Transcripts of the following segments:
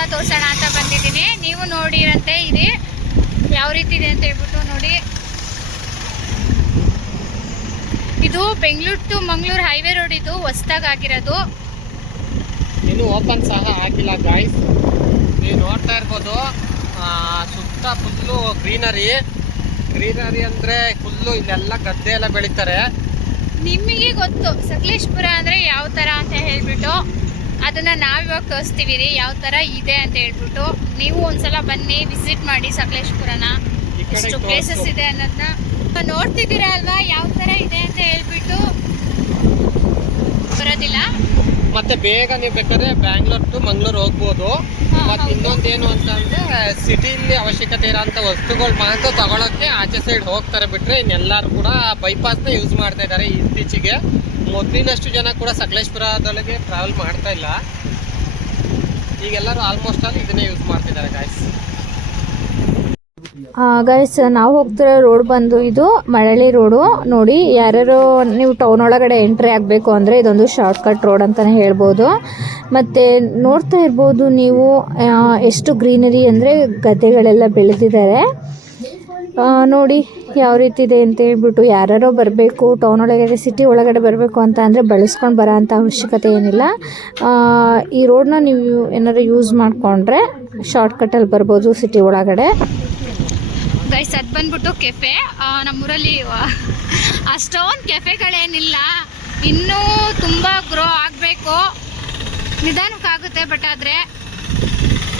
ರೋಡ್ನ ತೋರ್ಸೋಣ ಅಂತ ಬಂದಿದ್ದೀನಿ. ನೀವು ನೋಡಿರಂತೆ ಇದೆ ಯಾವ ರೀತಿ ಇದೆ ಅಂತ ಹೇಳ್ಬಿಟ್ಟು ನೋಡಿ. ಇದು Bengaluru to Mangaluru highway road, ಇದು ಹೊಸದಾಗಿ ಆಗಿರೋದು, ಇನ್ನು ಓಪನ್ ಸಹ ಆಗಿಲ್ಲ ಗಾಯ್ಸ್. ನೀವು ನೋಡ್ತಾ ಇರ್ಬೋದು ಸುತ್ತ ಫುಲ್ಲು ಗ್ರೀನರಿ ಅಂದರೆ ಫುಲ್ಲು ಇಲ್ಲೆಲ್ಲ ಗದ್ದೆ ಎಲ್ಲ ಬೆಳೀತಾರೆ. ನಿಮಗೆ ಗೊತ್ತು ಸಕಲೇಶಪುರ ಅಂದರೆ ಯಾವ ಥರ ಅಂತ ಹೇಳ್ಬಿಟ್ಟು, ಅದನ್ನು ನಾವಿವಾಗ ತೋರಿಸ್ತೀವಿ ರೀ ಯಾವ ಥರ ಇದೆ ಅಂತ ಹೇಳ್ಬಿಟ್ಟು. ನೀವು ಒಂದ್ಸಲ ಬನ್ನಿ, ವಿಸಿಟ್ ಮಾಡಿ ಸಕಲೇಶಪುರನ, ಎಷ್ಟು ಪ್ಲೇಸಸ್ ಇದೆ ಅನ್ನೋದನ್ನ ನೋಡ್ತಿದ್ದೀರಾ ಅಲ್ವಾ ಯಾವ ಥರ ಇದೆ ಅಂತ ಹೇಳ್ಬಿಟ್ಟು. ಬರೋದಿಲ್ಲ ಮತ್ತೆ ಬೇಗ ನೀವು ಬೇಕಾದ್ರೆ ಬ್ಯಾಂಗ್ಳೂರ್ ಟು ಮಂಗಳೂರು ಹೋಗ್ಬೋದು. ಮತ್ತೆ ಇನ್ನೊಂದೇನು ಅಂತ ಅಂದ್ರೆ ಸಿಟಿಲಿ ಅವಶ್ಯಕತೆ ಇರೋಂಥ ವಸ್ತುಗಳು ಮಾತ್ರ ತಗೊಳಕ್ಕೆ ಆಚೆ ಸೈಡ್ ಹೋಗ್ತಾರೆ, ಬಿಟ್ರೆ ಇನ್ನೆಲ್ಲರೂ ಕೂಡ ಬೈಪಾಸ್ನ ಯೂಸ್ ಮಾಡ್ತಾ ಇದ್ದಾರೆ ಇತ್ತೀಚೆಗೆ. ಮೊದಲಿನಷ್ಟು ಜನ ಕೂಡ ಸಕಲೇಶಪುರದೊಳಗೆ ಟ್ರಾವೆಲ್ ಮಾಡ್ತಾ ಇಲ್ಲ, ಈಗೆಲ್ಲರೂ ಆಲ್ಮೋಸ್ಟ್ ಆಲ್ ಇದನ್ನೇ ಯೂಸ್ ಮಾಡ್ತಿದ್ದಾರೆ ಗಾಯ್ಸ್. ಗೈಸ್ ನಾವು ಹೋಗ್ತಿರೋ ರೋಡ್ ಬಂದು ಇದು ಮಳಲಿ ರೋಡು. ನೋಡಿ, ಯಾರ್ಯಾರು ನೀವು ಟೌನ್ ಒಳಗಡೆ ಎಂಟ್ರಿ ಆಗಬೇಕು ಅಂದರೆ ಇದೊಂದು ಶಾರ್ಟ್ಕಟ್ ರೋಡ್ ಅಂತಲೇ ಹೇಳ್ಬೋದು. ಮತ್ತು ನೋಡ್ತಾ ಇರ್ಬೋದು ನೀವು ಎಷ್ಟು ಗ್ರೀನರಿ ಅಂದರೆ ಗದ್ದೆಗಳೆಲ್ಲ ಬೆಳೆದಿದ್ದಾರೆ ನೋಡಿ ಯಾವ ರೀತಿ ಇದೆ ಅಂತ ಹೇಳ್ಬಿಟ್ಟು. ಯಾರ್ಯಾರೋ ಬರಬೇಕು ಟೌನ್ ಒಳಗಡೆ ಸಿಟಿ ಒಳಗಡೆ ಬರಬೇಕು ಅಂತ ಅಂದರೆ ಬಳಸ್ಕೊಂಡು ಬರೋ ಅಂಥ ಅವಶ್ಯಕತೆ ಏನಿಲ್ಲ. ಈ ರೋಡ್ನ ನೀವು ಏನಾದ್ರು ಯೂಸ್ ಮಾಡಿಕೊಂಡ್ರೆ ಶಾರ್ಟ್ಕಟ್ಟಲ್ಲಿ ಬರ್ಬೋದು ಸಿಟಿ ಒಳಗಡೆ. ಗೈಸ್ ಅದು ಬಂದ್ಬಿಟ್ಟು ಕೆಫೆ. ನಮ್ಮೂರಲ್ಲಿ ಅಷ್ಟೊಂದು ಕೆಫೆಗಳೇನಿಲ್ಲ, ಇನ್ನೂ ತುಂಬ ಗ್ರೋ ಆಗಬೇಕು, ನಿಧಾನಕ್ಕಾಗುತ್ತೆ. ಬಟ್ ಆದರೆ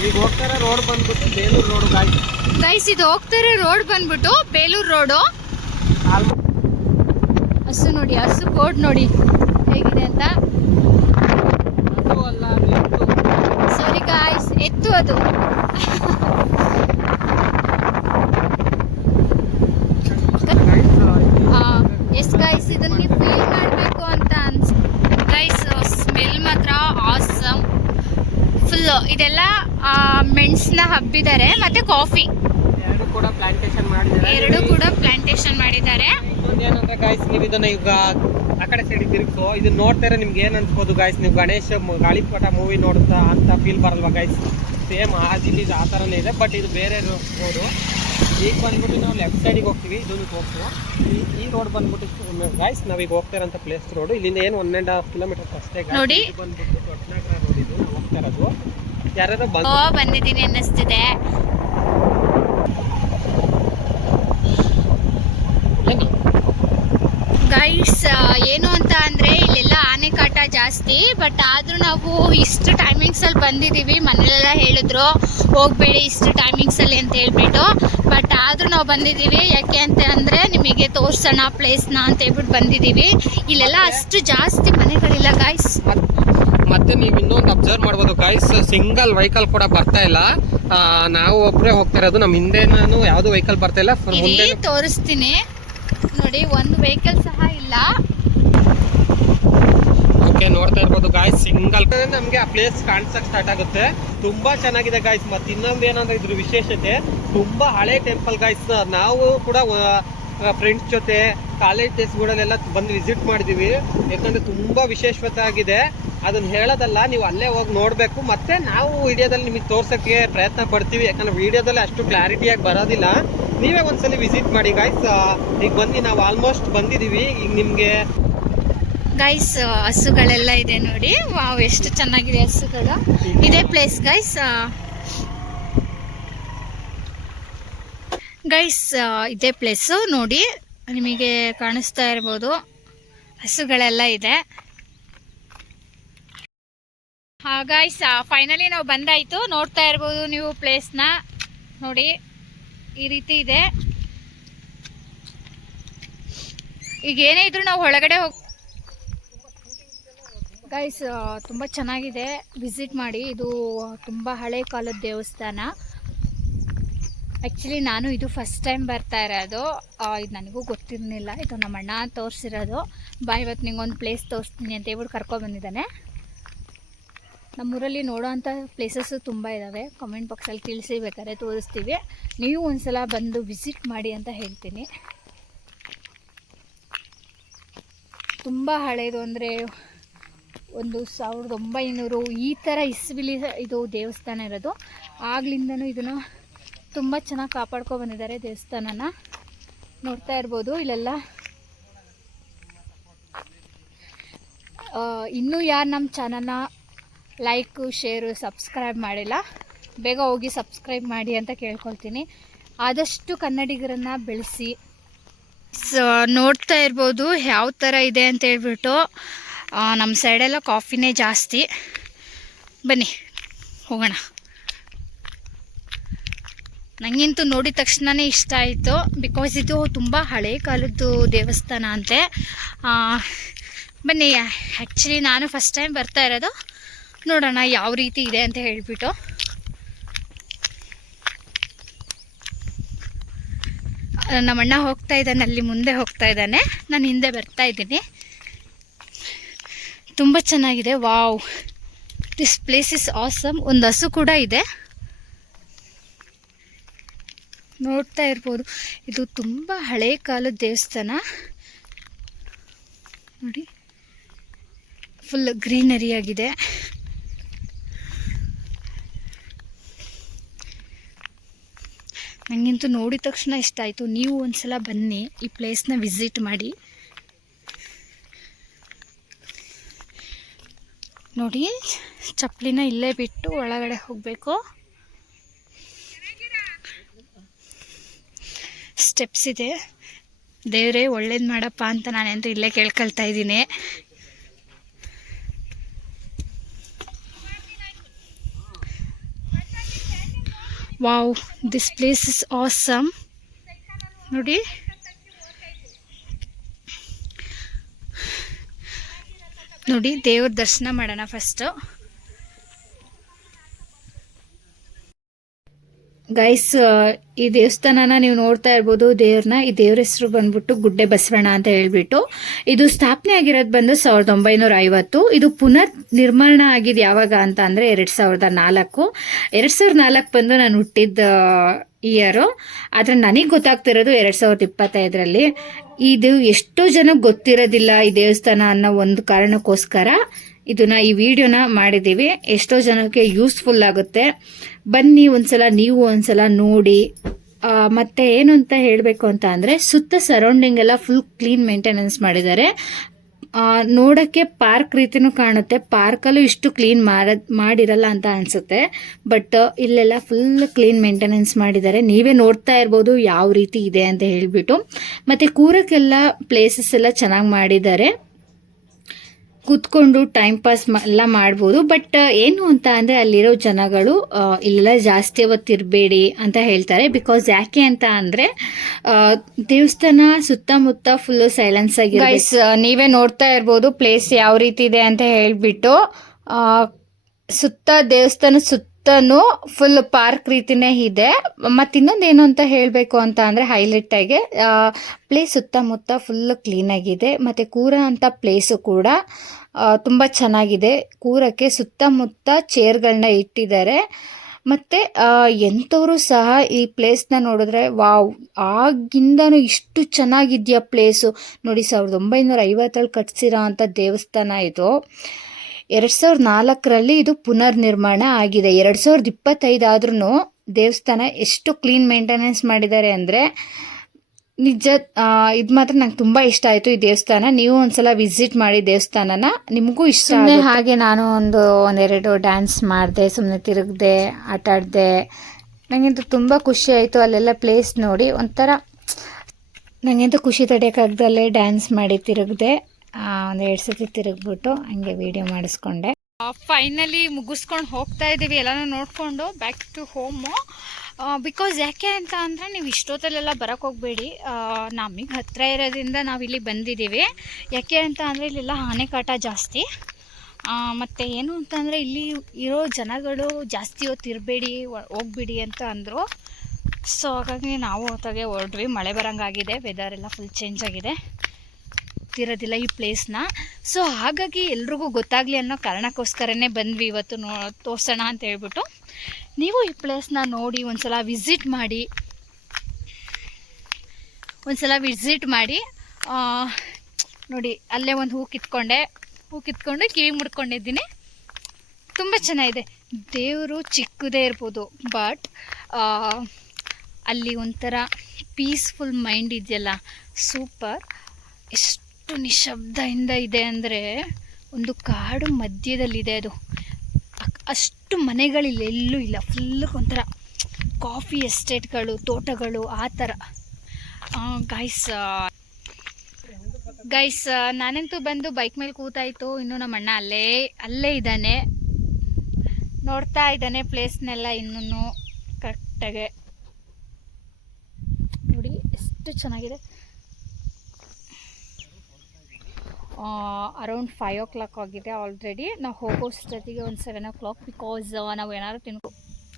ಈಗ ಹೋಗ್ತಾರೆ ರೋಡ್ ಬಂದ್ಬಿಟ್ಟು ಬೇಲೂರು ರೋಡ್ ಗೈಸ್, ಇದು ಹೋಗ್ತಾರೆ ರೋಡ್ ಬಂದ್ಬಿಟ್ಟು ಬೇಲೂರು ರೋಡು. ಹಸು ನೋಡಿ, ಹಸು ಕೋಡ್ ನೋಡಿ ಹೇಗಿದೆ ಅಂತ. ಸಾರಿ ಗಾಯ್ಸ್, ಎತ್ತು ಅದು. ಎಸ್ ಗೈಸ್, ಇದನ್ನ ನೀವು ಫೀಲ್ ಮಾಡಬೇಕು ಅಂತ ಗೈಸ್. ಸ್ಮೆಲ್ ಮಾತ್ರ ಆಸಮ್ ಫುಲ್. ಇದೆಲ್ಲ ಮೆಣಸನ್ನ ಹಬ್ಬಿದ್ದಾರೆ ಮತ್ತೆ ಕಾಫಿ, ಎರಡು ಕೂಡ ಪ್ಲಾಂಟೇಶನ್ ಮಾಡಿದ್ದಾರೆ. ಏನಂದ್ರೆ ಗಾಯ್ಸ್, ನೀವು ಇದನ್ನ ಈಗ ಆ ಕಡೆ ಸೈಡ್ ತಿರುಗಿಸೋ ಇದನ್ನ ನೋಡ್ತಾರೆ, ನಿಮ್ಗೆ ಏನ್ ಅನ್ಸ್ಬೋದು ಗಾಯ್ಸ್, ನೀವು ಗಣೇಶ ಗಾಳಿಪಟ ಮೂವಿ ನೋಡ್ತಾ ಅಂತ ಫೀಲ್ ಬರಲ್ವಾ ಗಾಯ್ಸ್? ಸೇಮ್ ಆಜಿಲಿ ಆ ಥರನೇ ಇದೆ, ಬಟ್ ಇದು ಬೇರೆ ರೋಡು. ಈಗ ಬಂದ್ಬಿಟ್ಟು ನಾವು ಲೆಫ್ಟ್ ಸೈಡಿಗೆ ಹೋಗ್ತೀವಿ, ಇದನ್ನು ಹೋಗ್ತೀವಿ. ಈ ರೋಡ್ ಬಂದ್ಬಿಟ್ಟು ಗಾಯ್ಸ್ ನಾವೀಗ ಹೋಗ್ತಾ ಇರೋಂಥ ಪ್ಲೇಸ್ ರೋಡು. ಇಲ್ಲಿಂದ ಏನು 1.5 ಕಿಲೋಮೀಟರ್ ಅಷ್ಟೇ ನೋಡಿ. ಬಂದ್ಬಿಟ್ಟು ದೊಡ್ಡನಗರ ರೋಡ್, ಇದು ನಾವು ಹೋಗ್ತಾ ಇರೋದು. ಯಾರು ಬಂದಿದ್ದೀನಿ ಅನ್ನಿಸ್ತಿದೆ ಗೈಸ್. ಏನು ಅಂತ ಅಂದರೆ ಇಲ್ಲೆಲ್ಲ ಆನೆ ಕಾಟ ಜಾಸ್ತಿ, ಬಟ್ ಆದರೂ ನಾವು ಇಷ್ಟು ಟೈಮಿಂಗ್ಸಲ್ಲಿ ಬಂದಿದ್ದೀವಿ. ಮನೇಲೆಲ್ಲ ಹೇಳಿದ್ರು ಹೋಗಬೇಡಿ ಇಷ್ಟು ಟೈಮಿಂಗ್ಸಲ್ಲಿ ಅಂತ ಹೇಳ್ಬಿಟ್ಟು, ಬಟ್ ಆದರೂ ನಾವು ಬಂದಿದ್ದೀವಿ. ಯಾಕೆ ಅಂತ ಅಂದರೆ ನಿಮಗೆ ತೋರಿಸೋಣ ಪ್ಲೇಸ್ನ ಅಂತ ಹೇಳ್ಬಿಟ್ಟು ಬಂದಿದ್ದೀವಿ. ಇಲ್ಲೆಲ್ಲ ಅಷ್ಟು ಜಾಸ್ತಿ ಮನೆಗಳಿಲ್ಲ ಗಾಯ್ಸ್. ಮತ್ತೆ ನೀವು ಇನ್ನೊಂದು ಅಬ್ಸರ್ವ್ ಮಾಡ್ಬೋದು ಗಾಯ್ಸ್, ಸಿಂಗಲ್ ವೆಹಿಕಲ್ ಕೂಡ ಬರ್ತಾ ಇಲ್ಲ. ನಾವು ಒಬ್ಬರೇ ಹೋಗ್ತಾ ಇರೋದು, ನಮ್ಮ ಹಿಂದೆನೂ ಯಾವುದು ವೆಹಿಕಲ್ ಬರ್ತಾ ಇಲ್ಲ. ತೋರಿಸ್ತೀನಿ ನೋಡಿ, ಒಂದು ವೆಹಿಕಲ್ ಸಹ ಇಲ್ಲ. ಓಕೆ, ನೋಡ್ತಾ ಇರ್ಬೋದು ಗಾಯ್ಸ್, ಸಿಂಗಲ್ ನಮಗೆ ಆ ಪ್ಲೇಸ್ ಕಾಣಿಸಕ್ ಸ್ಟಾರ್ಟ್ ಆಗುತ್ತೆ. ತುಂಬಾ ಚೆನ್ನಾಗಿದೆ ಗಾಯ್ಸ್. ಮತ್ತೆ ಇನ್ನೊಂದು ಏನಂದ್ರೆ ಇದ್ರ ವಿಶೇಷತೆ, ತುಂಬಾ ಹಳೆ ಟೆಂಪಲ್ ಗಾಯ್ಸ್. ನಾವು ಕೂಡ ಫ್ರೆಂಡ್ಸ್ ಜೊತೆ ಕಾಲೇಜ್ ಡೇಸ್ಗಳಲ್ಲೆಲ್ಲ ಬಂದು ವಿಸಿಟ್ ಮಾಡಿದೀವಿ. ಯಾಕಂದ್ರೆ ತುಂಬಾ ವಿಶೇಷತೆ ಆಗಿದೆ, ಅದನ್ನ ಹೇಳೋದಲ್ಲ, ನೀವು ಅಲ್ಲೇ ಹೋಗಿ ನೋಡಬೇಕು. ಮತ್ತೆ ನಾವು ವಿಡಿಯೋದಲ್ಲಿ ನಿಮಗೆ ತೋರ್ಸೋಕ್ಕೆ ಪ್ರಯತ್ನ ಪಡ್ತೀವಿ, ಯಾಕಂದ್ರೆ ವಿಡಿಯೋದಲ್ಲಿ ಅಷ್ಟು ಕ್ಲಾರಿಟಿಯಾಗಿ ಬರೋದಿಲ್ಲ. ನೀವೇ ಒಂದ್ಸಲಿ ವಿಸಿಟ್ ಮಾಡಿ ಗಾಯ್ಸ್. ಈಗ ಬಂದು ನಾವು ಆಲ್ಮೋಸ್ಟ್ ಬಂದಿದ್ದೀವಿ. ಈಗ ನಿಮಗೆ ಗೈಸ್ ಹಸುಗಳೆಲ್ಲ ಇದೆ ನೋಡಿ. ವಾವ್, ಎಷ್ಟು ಚೆನ್ನಾಗಿದೆ ಹಸುಗಳು. ಇದೇ ಪ್ಲೇಸ್ ಗೈಸ್. ಗೈಸ್ ಇದೇ ಪ್ಲೇಸು ನೋಡಿ, ನಿಮಗೆ ಕಾಣಿಸ್ತಾ ಇರ್ಬೋದು, ಹಸುಗಳೆಲ್ಲ ಇದೆ. ಗೈಸ್ ಫೈನಲಿ ನಾವು ಬಂದಾಯಿತು. ನೋಡ್ತಾ ಇರ್ಬೋದು ನೀವು ಪ್ಲೇಸ್ನ ನೋಡಿ, ಈ ರೀತಿ ಇದೆ. ಈಗ ಏನೇ ಇದ್ರೂ ನಾವು ಒಳಗಡೆ ಗೈಸ್ ತುಂಬ ಚೆನ್ನಾಗಿದೆ, ವಿಸಿಟ್ ಮಾಡಿ. ಇದು ತುಂಬ ಹಳೆ ಕಾಲದ ದೇವಸ್ಥಾನ. ಆ್ಯಕ್ಚುಲಿ ನಾನು ಇದು ಫಸ್ಟ್ ಟೈಮ್ ಬರ್ತಾ ಇರೋದು. ಇದು ನನಗೂ ಗೊತ್ತಿರಲಿಲ್ಲ, ಇದು ನಮ್ಮ ಅಣ್ಣ ತೋರಿಸಿರೋದು. ಇವತ್ತು ನಿಂಗೊಂದು ಪ್ಲೇಸ್ ತೋರಿಸ್ತೀನಿ ಅಂತ ಹೇಳ್ಬಿಟ್ಟು ಕರ್ಕೊಬಂದಿದ್ದಾನೆ. ನಮ್ಮೂರಲ್ಲಿ ನೋಡೋ ಅಂಥ ಪ್ಲೇಸಸ್ಸು ತುಂಬ ಇದ್ದಾವೆ. ಕಮೆಂಟ್ ಬಾಕ್ಸಲ್ಲಿ ತಿಳಿಸಿ, ಬೇಕಾದ್ರೆ ತೋರಿಸ್ತೀವಿ. ನೀವು ಒಂದ್ಸಲ ಬಂದು ವಿಸಿಟ್ ಮಾಡಿ ಅಂತ ಹೇಳ್ತೀನಿ. ತುಂಬ ಹಳೇದು ಅಂದರೆ ಒಂದು 1900 ಈ ಥರ ಇಸ್ವಿಲಿ ಇದು ದೇವಸ್ಥಾನ ಇರೋದು. ಆಗ್ಲಿಂದನೂ ಇದನ್ನು ತುಂಬ ಚೆನ್ನಾಗಿ ಕಾಪಾಡ್ಕೊಂಡು ಬಂದಿದ್ದಾರೆ ದೇವಸ್ಥಾನನ. ನೋಡ್ತಾ ಇರ್ಬೋದು ಇಲ್ಲೆಲ್ಲ. ಇನ್ನೂ ಯಾರು ನಮ್ಮ ಚಾನಲ್ನ ಲೈಕು ಶೇರು ಸಬ್ಸ್ಕ್ರೈಬ್ ಮಾಡಿಲ್ಲ, ಬೇಗ ಹೋಗಿ ಸಬ್ಸ್ಕ್ರೈಬ್ ಮಾಡಿ ಅಂತ ಕೇಳ್ಕೊಳ್ತೀನಿ. ಆದಷ್ಟು ಕನ್ನಡಿಗರನ್ನು ಬೆಳೆಸಿ. ನೋಡ್ತಾ ಇರ್ಬೋದು ಯಾವ ಥರ ಇದೆ ಅಂತ ಹೇಳ್ಬಿಟ್ಟು. ನಮ್ಮ ಸೈಡೆಲ್ಲ ಕಾಫಿನೇ ಜಾಸ್ತಿ. ಬನ್ನಿ ಹೋಗೋಣ. ನನಗಂತೂ ನೋಡಿದ ತಕ್ಷಣವೇ ಇಷ್ಟ ಆಯಿತು. ಬಿಕಾಸ್ ಇದು ತುಂಬ ಹಳೆ ಕಾಲದ್ದು ದೇವಸ್ಥಾನ ಅಂತೆ. ಬನ್ನಿ, ಆ್ಯಕ್ಚುಲಿ ನಾನು ಫಸ್ಟ್ ಟೈಮ್ ಬರ್ತಾ ಇರೋದು. ನೋಡೋಣ ಯಾವ ರೀತಿ ಇದೆ ಅಂತ ಹೇಳಿಬಿಟ್ಟು. ನಮ್ಮಣ್ಣ ಹೋಗ್ತಾ ಇದ್ದಾನೆ, ಅಲ್ಲಿ ಮುಂದೆ ಹೋಗ್ತಾ ಇದ್ದಾನೆ, ನಾನು ಹಿಂದೆ ಬರ್ತಾ ಇದ್ದೀನಿ. ತುಂಬ ಚೆನ್ನಾಗಿದೆ. Wow, this place is awesome. ಒಂದು ಹಸು ಕೂಡ ಇದೆ, ನೋಡ್ತಾ ಇರ್ಬೋದು. ಇದು ತುಂಬ ಹಳೆ ಕಾಲದ ದೇವಸ್ಥಾನ ನೋಡಿ, ಫುಲ್ ಗ್ರೀನರಿ ಆಗಿದೆ. ನನಗಂತೂ ನೋಡಿದ ತಕ್ಷಣ ಇಷ್ಟ ಆಯಿತು. ನೀವು ಒಂದ್ಸಲ ಬನ್ನಿ, ಈ ಪ್ಲೇಸ್ನ ವಿಸಿಟ್ ಮಾಡಿ. ನೋಡಿ, ಚಪ್ಪಲಿನ ಇಲ್ಲೇ ಬಿಟ್ಟು ಒಳಗಡೆ ಹೋಗಬೇಕು. ಸ್ಟೆಪ್ಸ್ ಇದೆ. ದೇವರೇ ಒಳ್ಳೇದು ಮಾಡಪ್ಪ ಅಂತ ನಾನಂತೂ ಇಲ್ಲೇ ಕೇಳ್ಕೊಳ್ತಾ ಇದ್ದೀನಿ. Wow, this place is awesome. ನೋಡಿ, ನೋಡಿ ದೇವ್ರ ದರ್ಶನ ಮಾಡೋಣ ಫಸ್ಟು. ಗೈಸ್, ಈ ದೇವಸ್ಥಾನನ ನೀವು ನೋಡ್ತಾ ಇರ್ಬೋದು ದೇವ್ರನ್ನ. ಈ ದೇವ್ರ ಹೆಸರು ಬಂದ್ಬಿಟ್ಟು ಗುಡ್ಡೆ ಬಸವಣ್ಣ ಅಂತ ಹೇಳ್ಬಿಟ್ಟು. ಇದು ಸ್ಥಾಪನೆ ಆಗಿರೋದು ಬಂದು 1950. ಇದು ಪುನರ್ ನಿರ್ಮಾಣ ಆಗಿದೆ ಯಾವಾಗ ಅಂತ ಅಂದರೆ 2004. 2004 ಬಂದು ನಾನು ಹುಟ್ಟಿದ ಇಯರು. ಆದರೆ ನನಗೆ ಗೊತ್ತಾಗ್ತಿರೋದು 2025. ಇದು ಎಷ್ಟೋ ಜನಕ್ಕೆ ಗೊತ್ತಿರೋದಿಲ್ಲ ಈ ದೇವಸ್ಥಾನ ಅನ್ನೋ ಒಂದು ಕಾರಣಕ್ಕೋಸ್ಕರ ಇದನ್ನ ಈ ವಿಡಿಯೋನ ಮಾಡಿದ್ದೀವಿ. ಎಷ್ಟೋ ಜನಕ್ಕೆ ಯೂಸ್ಫುಲ್ ಆಗುತ್ತೆ. ಬನ್ನಿ ಒಂದ್ಸಲ, ನೀವು ಒಂದ್ಸಲ ನೋಡಿ. ಮತ್ತೆ ಏನು ಅಂತ ಹೇಳಬೇಕು ಅಂತ ಅಂದರೆ, ಸುತ್ತ ಸರೌಂಡಿಂಗ್ ಎಲ್ಲ ಫುಲ್ ಕ್ಲೀನ್ ಮೇಂಟೆನೆನ್ಸ್ ಮಾಡಿದ್ದಾರೆ. ನೋಡೋಕ್ಕೆ ಪಾರ್ಕ್ ರೀತಿನೂ ಕಾಣುತ್ತೆ. ಪಾರ್ಕಲ್ಲೂ ಇಷ್ಟು ಕ್ಲೀನ್ ಮಾಡಿರಲ್ಲ ಅಂತ ಅನಿಸುತ್ತೆ. ಬಟ್ ಇಲ್ಲೆಲ್ಲ ಫುಲ್ ಕ್ಲೀನ್ ಮೇಂಟೆನೆನ್ಸ್ ಮಾಡಿದ್ದಾರೆ. ನೀವೇ ನೋಡ್ತಾ ಇರ್ಬೋದು ಯಾವ ರೀತಿ ಇದೆ ಅಂತ ಹೇಳಿಬಿಟ್ಟು. ಮತ್ತು ಕೂರಕ್ಕೆಲ್ಲ ಪ್ಲೇಸಸ್ ಎಲ್ಲ ಚೆನ್ನಾಗಿ ಮಾಡಿದ್ದಾರೆ. ಕೂತ್ಕೊಂಡು ಟೈಮ್ ಪಾಸ್ ಎಲ್ಲ ಮಾಡ್ಬೋದು. ಬಟ್ ಏನು ಅಂತ ಅಂದರೆ ಅಲ್ಲಿರೋ ಜನಗಳು ಇಲ್ಲೆಲ್ಲ ಜಾಸ್ತಿ ಹೊತ್ತಿರಬೇಡಿ ಅಂತ ಹೇಳ್ತಾರೆ. ಬಿಕಾಸ್ ಯಾಕೆ ಅಂತ ಅಂದರೆ ದೇವಸ್ಥಾನ ಸುತ್ತಮುತ್ತ ಫುಲ್ಲು ಸೈಲೆನ್ಸ್ ಆಗಿದೆ. ಗೈಸ್, ನೀವೇ ನೋಡ್ತಾ ಇರ್ಬೋದು ಪ್ಲೇಸ್ ಯಾವ ರೀತಿ ಇದೆ ಅಂತ ಹೇಳ್ಬಿಟ್ಟು. ದೇವಸ್ಥಾನ ಸುತ್ತನೂ ಫುಲ್ ಪಾರ್ಕ್ ರೀತಿನೇ ಇದೆ. ಮತ್ತು ಇನ್ನೊಂದೇನು ಅಂತ ಹೇಳಬೇಕು ಅಂತ ಅಂದರೆ ಹೈಲೈಟ್ ಆಗಿ ಪ್ಲೇಸ್ ಸುತ್ತಮುತ್ತ ಫುಲ್ ಕ್ಲೀನಾಗಿದೆ. ಮತ್ತು ಕೂರ ಅಂತ ಪ್ಲೇಸು ಕೂಡ ತುಂಬ ಚೆನ್ನಾಗಿದೆ. ಕೂರಕ್ಕೆ ಸುತ್ತಮುತ್ತ ಚೇರ್ಗಳನ್ನ ಇಟ್ಟಿದ್ದಾರೆ. ಮತ್ತು ಎಂಥವರು ಸಹ ಈ ಪ್ಲೇಸ್ನ ನೋಡಿದ್ರೆ ವಾವ್, ಆಗಿಂದನೂ ಇಷ್ಟು ಚೆನ್ನಾಗಿದೆಯಾ ಪ್ಲೇಸು ನೋಡಿ. 1950 ಕಟ್ಸಿರೋ ಅಂಥ ದೇವಸ್ಥಾನ ಇದು. 2004 ಇದು ಪುನರ್ ನಿರ್ಮಾಣ ಆಗಿದೆ. 2025 ಆದ್ರೂ ದೇವಸ್ಥಾನ ಎಷ್ಟು ಕ್ಲೀನ್ ಮೇಂಟೆನೆನ್ಸ್ ಮಾಡಿದ್ದಾರೆ ಅಂದರೆ ನಿಜ. ಇದು ಮಾತ್ರ ನಂಗೆ ತುಂಬ ಇಷ್ಟ ಆಯಿತು ಈ ದೇವಸ್ಥಾನ. ನೀವು ಒಂದ್ಸಲ ವಿಸಿಟ್ ಮಾಡಿ ದೇವಸ್ಥಾನನ, ನಿಮಗೂ ಇಷ್ಟ. ಹಾಗೆ ನಾನು ಒಂದೆರಡು ಡ್ಯಾನ್ಸ್ ಮಾಡಿದೆ, ಸುಮ್ಮನೆ ತಿರುಗಿದೆ, ಆಟ ಆಡಿದೆ. ನನಗಂತೂ ತುಂಬ ಖುಷಿ ಆಯಿತು ಅಲ್ಲೆಲ್ಲ ಪ್ಲೇಸ್ ನೋಡಿ. ಒಂಥರ ನನಗಂತೂ ಖುಷಿ ತಡೆಯೋಕ್ಕಾಗ್ದಲ್ಲೇ ಡ್ಯಾನ್ಸ್ ಮಾಡಿ ತಿರುಗಿದೆ. 1-2 ಸತಿ ತಿರುಗ್ಬಿಟ್ಟು ಹಂಗೆ ವಿಡಿಯೋ ಮಾಡಿಸ್ಕೊಂಡೆ. ಫೈನಲಿ ಮುಗಿಸ್ಕೊಂಡು ಹೋಗ್ತಾ ಇದ್ದೀವಿ ಎಲ್ಲನೂ ನೋಡಿಕೊಂಡು ಬ್ಯಾಕ್ ಟು ಹೋಮು. ಬಿಕಾಸ್ ಯಾಕೆ ಅಂತ ಅಂದರೆ ನೀವು ಇಷ್ಟೊತ್ತಲ್ಲೆಲ್ಲ ಬರೋಕ್ಕೆ ಹೋಗಬೇಡಿ. ನಮಗೆ ಹತ್ತಿರ ಇರೋದ್ರಿಂದ ನಾವಿಲ್ಲಿ ಬಂದಿದ್ದೀವಿ. ಯಾಕೆ ಅಂತ ಅಂದರೆ ಇಲ್ಲೆಲ್ಲ ಆನೆಕಾಟ ಜಾಸ್ತಿ. ಮತ್ತು ಏನು ಅಂತಂದರೆ ಇಲ್ಲಿ ಇರೋ ಜನಗಳು ಜಾಸ್ತಿ ಹೊತ್ತಿರಬೇಡಿ, ಹೋಗ್ಬಿಡಿ ಅಂತ ಅಂದರು. ಸೊ ಹಾಗಾಗಿ ನಾವು ಹೊತ್ತಾಗೆ ಹೊರಡ್ವಿ. ಮಳೆ ಬರೋಂಗಾಗಿದೆ, ವೆದರ್ ಎಲ್ಲ ಫುಲ್ ಚೇಂಜ್ ಆಗಿದೆ, ಗೊತ್ತಿರೋದಿಲ್ಲ ಈ ಪ್ಲೇಸ್ನ. ಸೊ ಹಾಗಾಗಿ ಎಲ್ರಿಗೂ ಗೊತ್ತಾಗಲಿ ಅನ್ನೋ ಕಾರಣಕ್ಕೋಸ್ಕರನೇ ಬಂದ್ವಿ ಇವತ್ತು ತೋರಿಸೋಣ ಅಂತ ಹೇಳ್ಬಿಟ್ಟು. ನೀವು ಈ ಪ್ಲೇಸ್ನ ನೋಡಿ ಒಂದ್ಸಲ ವಿಸಿಟ್ ಮಾಡಿ. ನೋಡಿ ಅಲ್ಲೇ ಒಂದು ಹೂ ಕಿತ್ಕೊಂಡೆ, ಹೂ ಕಿತ್ಕೊಂಡು ಕಿವಿ ಮುಡ್ಕೊಂಡಿದ್ದೀನಿ. ತುಂಬ ಚೆನ್ನಾಗಿದೆ. ದೇವರು ಚಿಕ್ಕದೇ ಇರ್ಬೋದು, ಬಟ್ ಅಲ್ಲಿ ಒಂಥರ ಪೀಸ್ಫುಲ್ ಮೈಂಡ್ ಇದೆಯಲ್ಲ, ಸೂಪರ್. ಎಷ್ಟು ನಿಶಬ್ದದಿಂದ ಇದೆ ಅಂದರೆ, ಒಂದು ಕಾಡು ಮಧ್ಯದಲ್ಲಿದೆ ಅದು. ಅಷ್ಟು ಮನೆಗಳಿಲ್ಲ, ಎಲ್ಲೂ ಇಲ್ಲ. ಫುಲ್ಲು ಒಂಥರ ಕಾಫಿ ಎಸ್ಟೇಟ್ಗಳು, ತೋಟಗಳು, ಆ ಥರ. ಗೈಸ್ ನಾನಂತೂ ಬಂದು ಬೈಕ್ ಮೇಲೆ ಕೂತಾಯಿತು. ಇನ್ನು ನಮ್ಮ ಅಣ್ಣ ಅಲ್ಲೇ ಇದ್ದಾನೆ, ನೋಡ್ತಾ ಇದ್ದಾನೆ ಪ್ಲೇಸ್ನೆಲ್ಲ ಇನ್ನೂ ಕರೆಕ್ಟಾಗೆ. ನೋಡಿ ಎಷ್ಟು ಚೆನ್ನಾಗಿದೆ. ಅರೌಂಡ್ 5 o'clock ಆಗಿದೆ ಆಲ್ರೆಡಿ. ನಾವು ಹೋಗೋಷ್ಟೊತ್ತಿಗೆ ಒಂದು 7 o'clock, ಬಿಕಾಸ್ ನಾವು ಏನಾದ್ರು ತಿನ್ಕೊ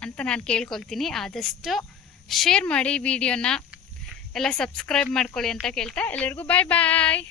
ಅಂತ ನಾನು ಕೇಳ್ಕೊಳ್ತೀನಿ. ಆದಷ್ಟು ಶೇರ್ ಮಾಡಿ ವಿಡಿಯೋನ, ಎಲ್ಲ ಸಬ್ಸ್ಕ್ರೈಬ್ ಮಾಡ್ಕೊಳ್ಳಿ ಅಂತ ಕೇಳ್ತಾ ಎಲ್ಲರಿಗೂ ಬಾಯ್ ಬಾಯ್.